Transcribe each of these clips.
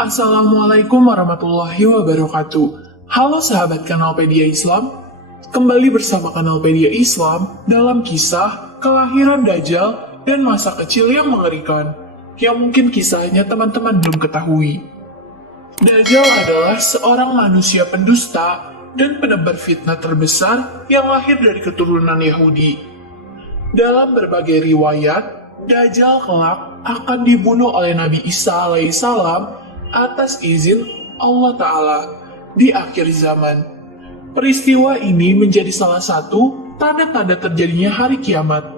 Assalamualaikum warahmatullahi wabarakatuh. Halo sahabat Kanalpedia Islam, kembali bersama Kanalpedia Islam dalam kisah kelahiran Dajjal dan masa kecil yang mengerikan, yang mungkin kisahnya teman-teman belum ketahui. Dajjal adalah seorang manusia pendusta dan penebar fitnah terbesar yang lahir dari keturunan Yahudi. Dalam berbagai riwayat, Dajjal kelak akan dibunuh oleh Nabi Isa alaihissalam atas izin Allah Ta'ala di akhir zaman. Peristiwa ini menjadi salah satu tanda-tanda terjadinya hari kiamat.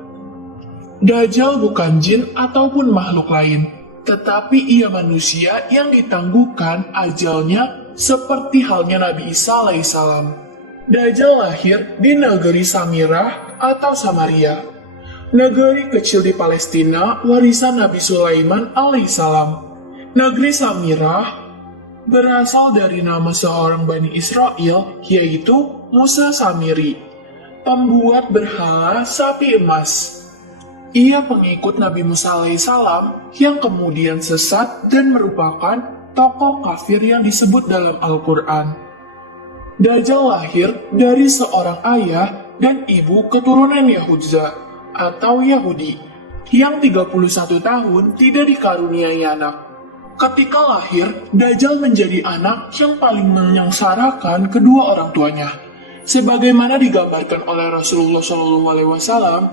Dajjal bukan jin ataupun makhluk lain, tetapi ia manusia yang ditangguhkan ajalnya seperti halnya Nabi Isa alaihissalam. Dajjal lahir di negeri Samirah atau Samaria, negeri kecil di Palestina warisan Nabi Sulaiman alaihissalam. Negeri Samirah berasal dari nama seorang Bani Israel, yaitu Musa Samiri, pembuat berhala sapi emas. Ia pengikut Nabi Musa alaihissalam yang kemudian sesat dan merupakan tokoh kafir yang disebut dalam Al-Quran. Dajjal lahir dari seorang ayah dan ibu keturunan Yahudza atau Yahudi yang 31 tahun tidak dikaruniai anak. Ketika lahir, Dajjal menjadi anak yang paling menyengsarakan kedua orang tuanya. Sebagaimana digambarkan oleh Rasulullah SAW,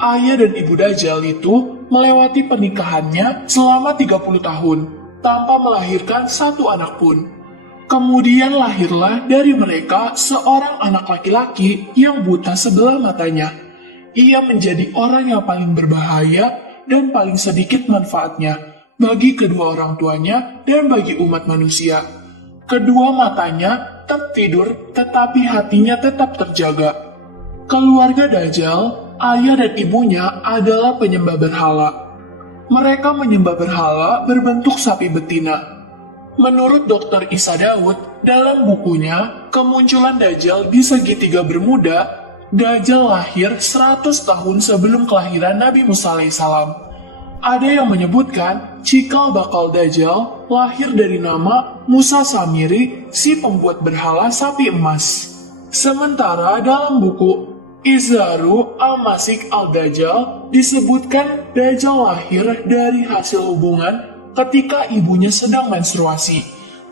ayah dan ibu Dajjal itu melewati pernikahannya selama 30 tahun, tanpa melahirkan satu anak pun. Kemudian lahirlah dari mereka seorang anak laki-laki yang buta sebelah matanya. Ia menjadi orang yang paling berbahaya dan paling sedikit manfaatnya bagi kedua orang tuanya dan bagi umat manusia. Kedua matanya tertidur, tetapi hatinya tetap terjaga. Keluarga Dajjal, ayah dan ibunya adalah penyembah berhala. Mereka menyembah berhala berbentuk sapi betina. Menurut Dr. Isa Daud, dalam bukunya Kemunculan Dajjal di Segitiga Bermuda, Dajjal lahir 100 tahun sebelum kelahiran Nabi Musa alaihissalam. Ada yang menyebutkan cikal bakal Dajjal lahir dari nama Musa Samiri, si pembuat berhala sapi emas. Sementara dalam buku Izharu al-Masih al-Dajjal disebutkan Dajjal lahir dari hasil hubungan ketika ibunya sedang menstruasi.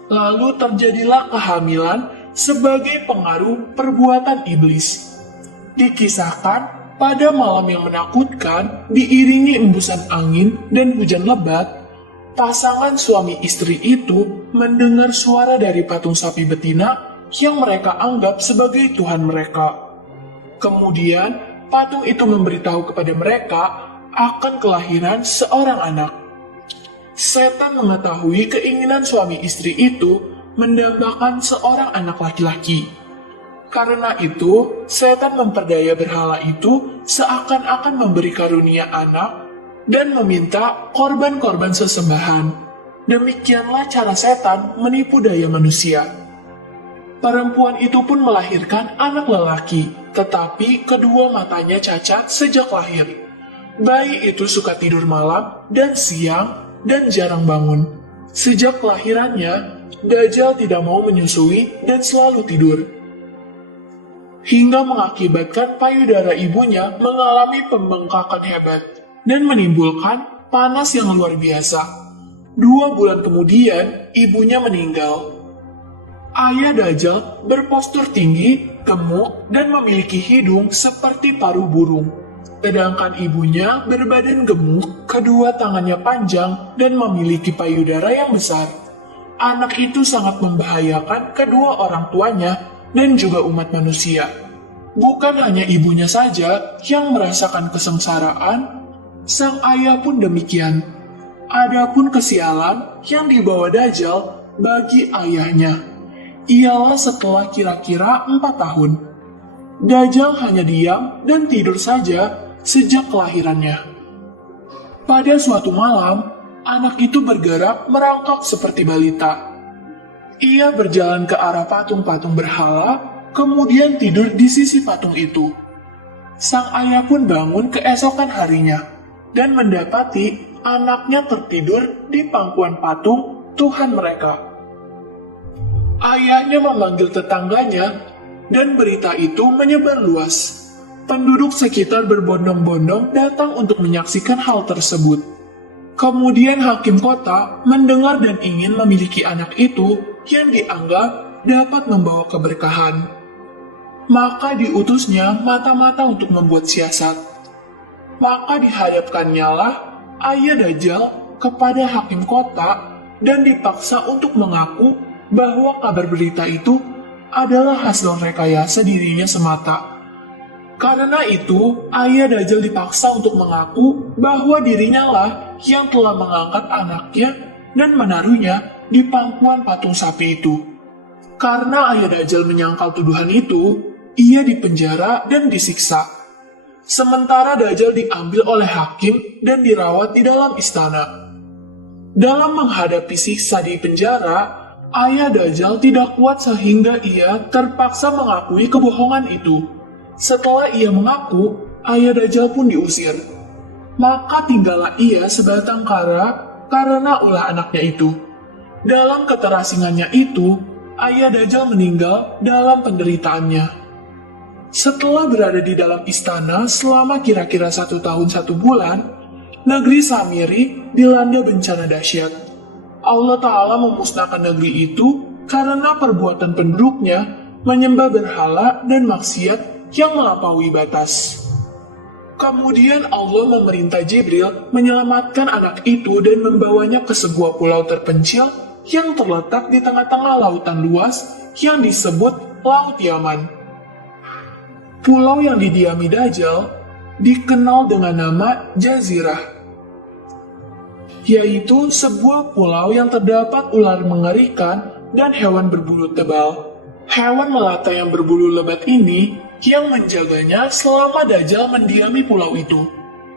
Lalu terjadilah kehamilan sebagai pengaruh perbuatan iblis. Dikisahkan pada malam yang menakutkan, diiringi embusan angin dan hujan lebat, pasangan suami istri itu mendengar suara dari patung sapi betina yang mereka anggap sebagai Tuhan mereka. Kemudian, patung itu memberitahu kepada mereka akan kelahiran seorang anak. Setan mengetahui keinginan suami istri itu mendambakan seorang anak laki-laki. Karena itu, setan memperdaya berhala itu seakan-akan memberi karunia anak dan meminta korban-korban sesembahan. Demikianlah cara setan menipu daya manusia. Perempuan itu pun melahirkan anak lelaki, tetapi kedua matanya cacat sejak lahir. Bayi itu suka tidur malam dan siang dan jarang bangun. Sejak kelahirannya, Dajjal tidak mau menyusui dan selalu tidur, hingga mengakibatkan payudara ibunya mengalami pembengkakan hebat dan menimbulkan panas yang luar biasa. 2 bulan kemudian, ibunya meninggal. Ayah Dajjal berpostur tinggi, gemuk, dan memiliki hidung seperti paruh burung. Sedangkan ibunya berbadan gemuk, kedua tangannya panjang, dan memiliki payudara yang besar. Anak itu sangat membahayakan kedua orang tuanya dan juga umat manusia. Bukan hanya ibunya saja yang merasakan kesengsaraan, sang ayah pun demikian. Adapun kesialan yang dibawa Dajjal bagi ayahnya, ialah setelah kira-kira 4 tahun. Dajjal hanya diam dan tidur saja sejak kelahirannya. Pada suatu malam, anak itu bergerak merangkak seperti balita. Ia berjalan ke arah patung-patung berhala, kemudian tidur di sisi patung itu. Sang ayah pun bangun keesokan harinya dan mendapati anaknya tertidur di pangkuan patung Tuhan mereka. Ayahnya memanggil tetangganya, dan berita itu menyebar luas. Penduduk sekitar berbondong-bondong datang untuk menyaksikan hal tersebut. Kemudian hakim kota mendengar dan ingin memiliki anak itu yang dianggap dapat membawa keberkahan. Maka diutusnya mata-mata untuk membuat siasat. Maka dihadapkannya lah ayah Dajjal kepada hakim kota dan dipaksa untuk mengaku bahwa kabar berita itu adalah hasil rekayasa dirinya semata. Karena itu, ayah Dajjal dipaksa untuk mengaku bahwa dirinya lah yang telah mengangkat anaknya dan menaruhnya di pangkuan patung sapi itu. Karena ayah Dajjal menyangkal tuduhan itu, ia dipenjara dan disiksa. Sementara Dajjal diambil oleh hakim dan dirawat di dalam istana. Dalam menghadapi siksa di penjara, ayah Dajjal tidak kuat sehingga ia terpaksa mengakui kebohongan itu. Setelah ia mengaku, ayah Dajjal pun diusir. Maka tinggallah ia sebatang kara karena ulah anaknya itu. Dalam keterasingannya itu, ayah Dajjal meninggal dalam penderitaannya. Setelah berada di dalam istana selama kira-kira 1 tahun 1 bulan, negeri Samiri dilanda bencana dahsyat. Allah Ta'ala memusnahkan negeri itu karena perbuatan penduduknya menyembah berhala dan maksiat yang melampaui batas. Kemudian Allah memerintah Jibril menyelamatkan anak itu dan membawanya ke sebuah pulau terpencil yang terletak di tengah-tengah lautan luas yang disebut Laut Yaman. Pulau yang didiami Dajjal dikenal dengan nama Jazirah, yaitu sebuah pulau yang terdapat ular mengerikan dan hewan berbulu tebal. Hewan melata yang berbulu lebat ini yang menjaganya selama Dajjal mendiami pulau itu.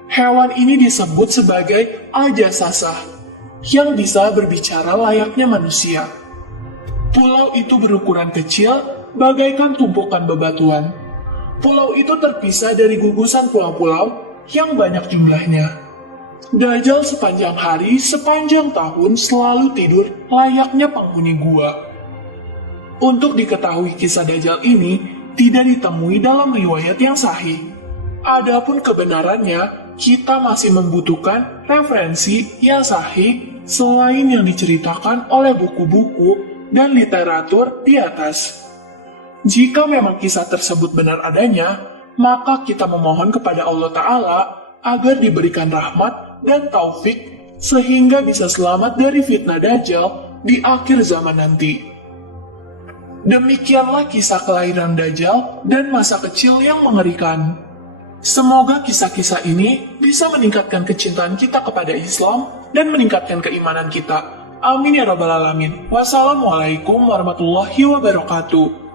Hewan ini disebut sebagai Al-Jasasah, yang bisa berbicara layaknya manusia. Pulau itu berukuran kecil, bagaikan tumpukan bebatuan. Pulau itu terpisah dari gugusan pulau-pulau yang banyak jumlahnya. Dajjal sepanjang hari, sepanjang tahun selalu tidur layaknya penghuni gua. Untuk diketahui kisah Dajjal ini tidak ditemui dalam riwayat yang sahih. Adapun kebenarannya, kita masih membutuhkan referensi yang sahih selain yang diceritakan oleh buku-buku dan literatur di atas. Jika memang kisah tersebut benar adanya, maka kita memohon kepada Allah Ta'ala agar diberikan rahmat dan taufik sehingga bisa selamat dari fitnah Dajjal di akhir zaman nanti. Demikianlah kisah kelahiran Dajjal dan masa kecil yang mengerikan. Semoga kisah-kisah ini bisa meningkatkan kecintaan kita kepada Islam dan meningkatkan keimanan kita. Amin ya rabbal alamin. Wassalamualaikum warahmatullahi wabarakatuh.